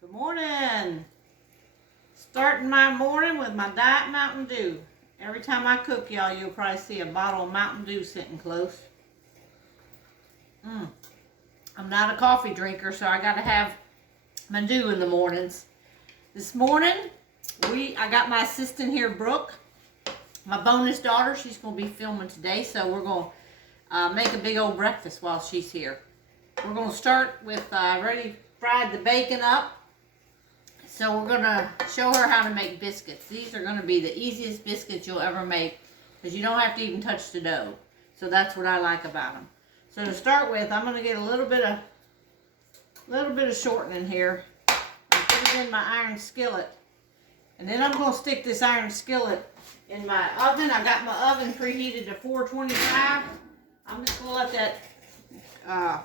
Good morning. Starting my morning with my Diet Mountain Dew. Every time I cook, y'all, you'll probably see a bottle of Mountain Dew sitting close. I'm not a coffee drinker, so I gotta have my dew in the mornings. This morning, I got my assistant here, Brooke, my bonus daughter. She's gonna be filming today, so we're gonna make a big old breakfast while she's here. We're gonna start with already fried the bacon up. So we're going to show her how to make biscuits. These are going to be the easiest biscuits you'll ever make because you don't have to even touch the dough. So that's what I like about them. So to start with, I'm going to get a little bit of shortening here. I'll put it in my iron skillet. And then I'm going to stick this iron skillet in my oven. I got my oven preheated to 425. I'm just going to let that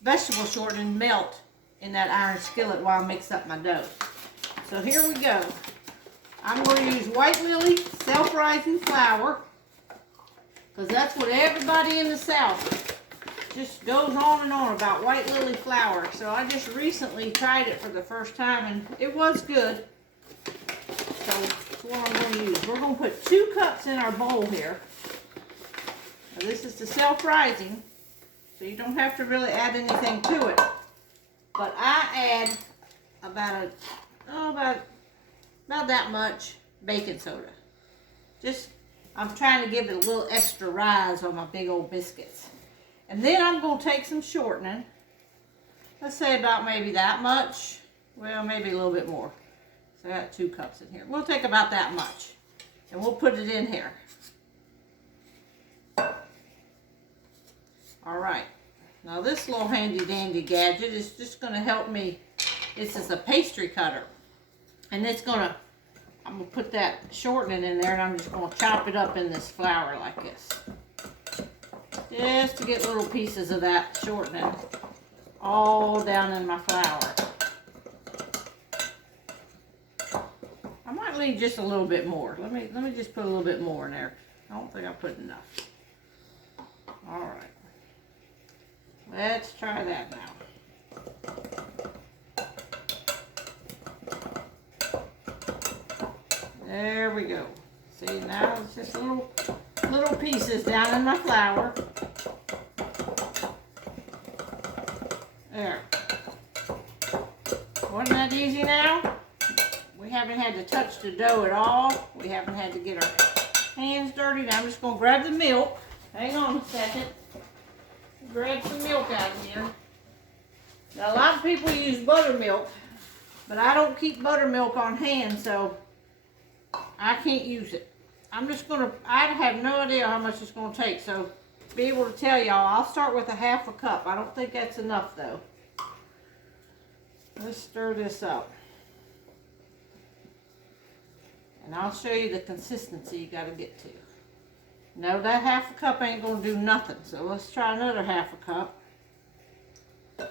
vegetable shortening melt in that iron skillet while I mix up my dough. So here we go. I'm going to use White Lily self-rising flour because that's what everybody in the South just goes on and on about, White Lily flour. So I just recently tried it for the first time and it was good. So that's what I'm going to use. We're going to put 2 cups in our bowl here. Now this is the self-rising, so you don't have to really add anything to it. But I add about that much baking soda. I'm trying to give it a little extra rise on my big old biscuits. And then I'm going to take some shortening. Let's say about maybe that much. Well, maybe a little bit more. So I got 2 cups in here. We'll take about that much. And we'll put it in here. All right. Now this little handy dandy gadget is just going to help me. This is a pastry cutter. And I'm going to put that shortening in there and I'm just going to chop it up in this flour like this. Just to get little pieces of that shortening all down in my flour. I might leave just a little bit more. Let me just put a little bit more in there. I don't think I put enough. All right. Let's try that now. There we go. See, now it's just little pieces down in my flour. There. Wasn't that easy now? We haven't had to touch the dough at all. We haven't had to get our hands dirty. Now I'm just going to grab the milk. Hang on a second. Grab some milk out of here. Now a lot of people use buttermilk, but I don't keep buttermilk on hand, so I can't use it. I have no idea how much it's going to take, so to be able to tell y'all, I'll start with a ½ a cup. I don't think that's enough though. Let's stir this up. And I'll show you the consistency you got to get to. No, that ½ a cup ain't going to do nothing. So let's try another ½ a cup. So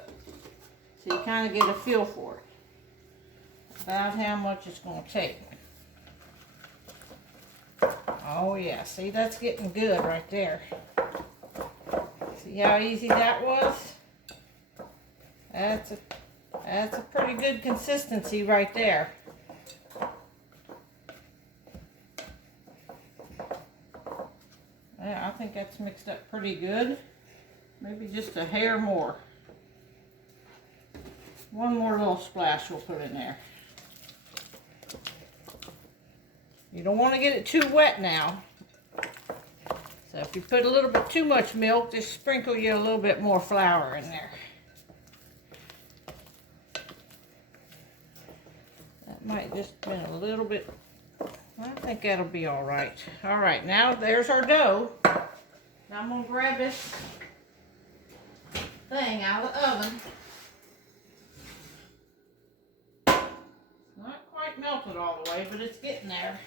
you kind of get a feel for it. About how much it's going to take. Oh yeah, see, that's getting good right there. See how easy that was? That's a pretty good consistency right there. Yeah, I think that's mixed up pretty good. Maybe just a hair more. One more little splash we'll put in there. You don't want to get it too wet now. So if you put a little bit too much milk, just sprinkle you a little bit more flour in there. That might just have been a little bit. I think that'll be all right. All right, now there's our dough. Now I'm going to grab this thing out of the oven. It's not quite melted all the way, but it's getting there.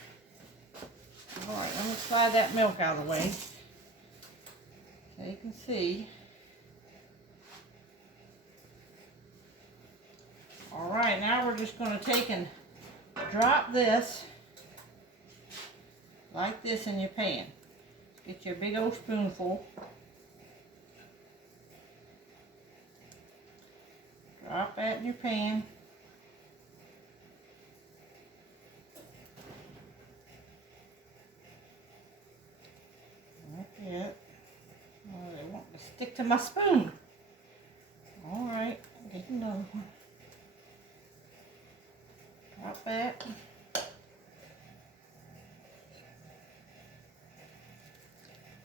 All right, let me slide that milk out of the way. So you can see. All right, now we're just going to take and drop this like this in your pan. Get your big old spoonful. Drop that in your pan. stick to my spoon. All right, get another one. Drop that.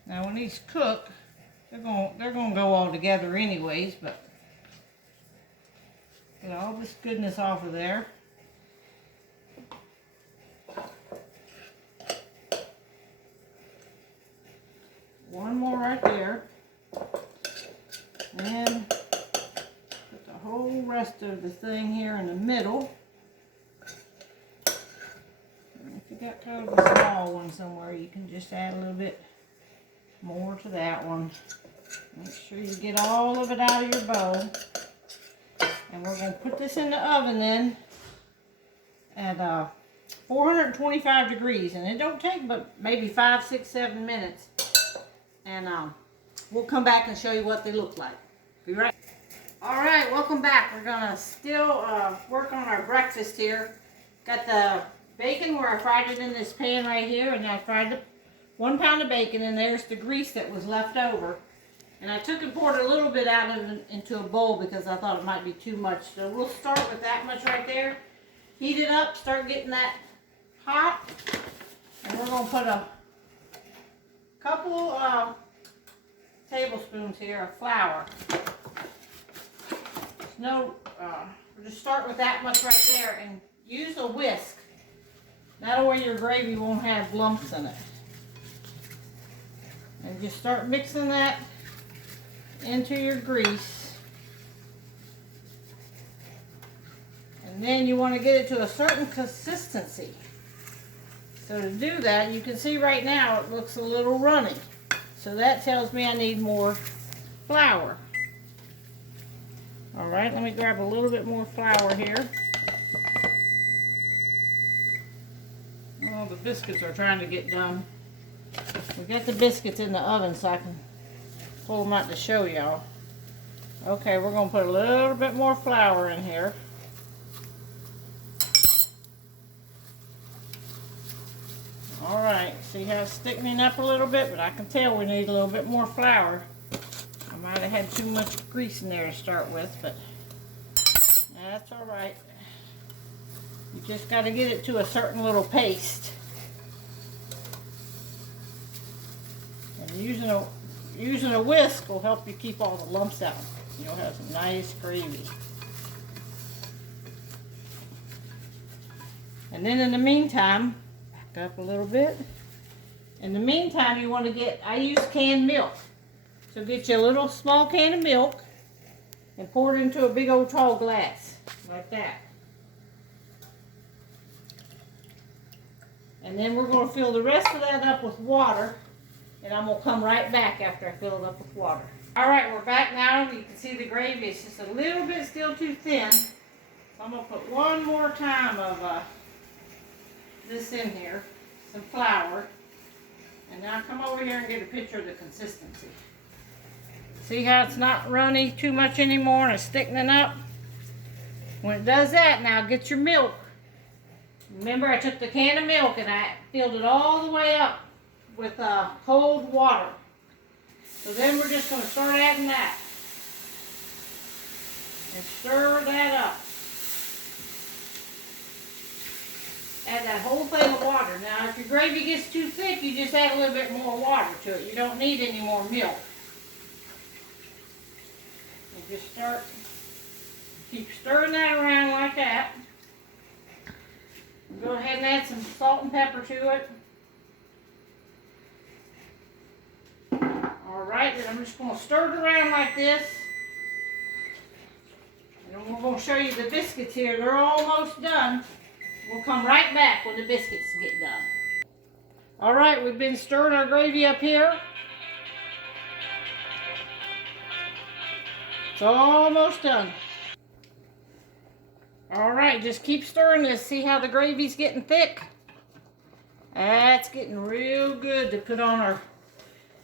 Now when these cook, they're gonna go all together anyways, but get all this goodness off of there. One more right there. And put the whole rest of the thing here in the middle. And if you got kind of a small one somewhere, you can just add a little bit more to that one. Make sure you get all of it out of your bowl. And we're going to put this in the oven then at 425 degrees. And it don't take but maybe 5, 6, 7 minutes. And we'll come back and show you what they look like. Be right. All right, welcome back. We're going to still work on our breakfast here. Got the bacon where I fried it in this pan right here. And I fried 1 pound of bacon, and there's the grease that was left over. And I took and poured a little bit out of it into a bowl because I thought it might be too much. So we'll start with that much right there. Heat it up, start getting that hot. And we're going to put a couple tablespoons here of flour. We'll just start with that much right there and use a whisk. That way your gravy won't have lumps in it. And just start mixing that into your grease. And then you want to get it to a certain consistency. So to do that, you can see right now it looks a little runny. So that tells me I need more flour. All right, let me grab a little bit more flour here. Oh, the biscuits are trying to get done. We got the biscuits in the oven so I can pull them out to show y'all. Okay, we're going to put a little bit more flour in here. Alright, see how it's thickening up a little bit, but I can tell we need a little bit more flour. I might have had too much grease in there to start with, but that's alright. You just got to get it to a certain little paste. And using a whisk will help you keep all the lumps out. You'll have some nice gravy. And then in the meantime, back up a little bit. In the meantime, you want to get, I use canned milk. So get you a little small can of milk and pour it into a big old tall glass, like that. And then we're going to fill the rest of that up with water. And I'm going to come right back after I fill it up with water. Alright, we're back now. You can see the gravy is just a little bit still too thin. So I'm going to put one more time of this in here. Some flour. And now come over here and get a picture of the consistency. See how it's not runny too much anymore and it's thickening up? When it does that, now get your milk. Remember, I took the can of milk and I filled it all the way up with cold water. So then we're just going to start adding that. And stir that up. Add that whole thing of water. Now, if your gravy gets too thick, you just add a little bit more water to it. You don't need any more milk. And just keep stirring that around like that. Go ahead and add some salt and pepper to it. Alright, then I'm just going to stir it around like this. And then we're going to show you the biscuits here. They're almost done. We'll come right back when the biscuits get done. Alright, we've been stirring our gravy up here. It's almost done. Alright, just keep stirring this. See how the gravy's getting thick? That's getting real good to put on our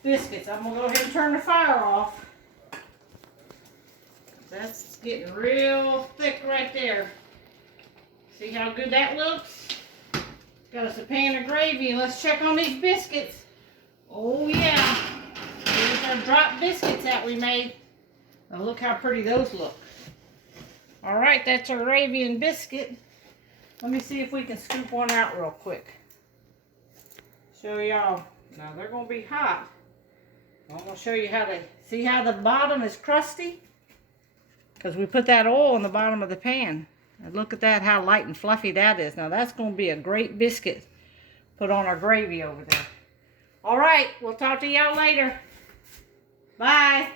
biscuits. I'm going to go ahead and turn the fire off. That's getting real thick right there. See how good that looks? Got us a pan of gravy. Let's check on these biscuits. Oh yeah. Here's our drop biscuits that we made. Now look how pretty those look. All right, that's our gravy and biscuit. Let me see if we can scoop one out real quick. Show y'all. Now they're gonna be hot. I'm gonna show you how see how the bottom is crusty? Because we put that oil in the bottom of the pan. And look at that, how light and fluffy that is. Now that's gonna be a great biscuit. Put on our gravy over there. All right, we'll talk to y'all later. Bye.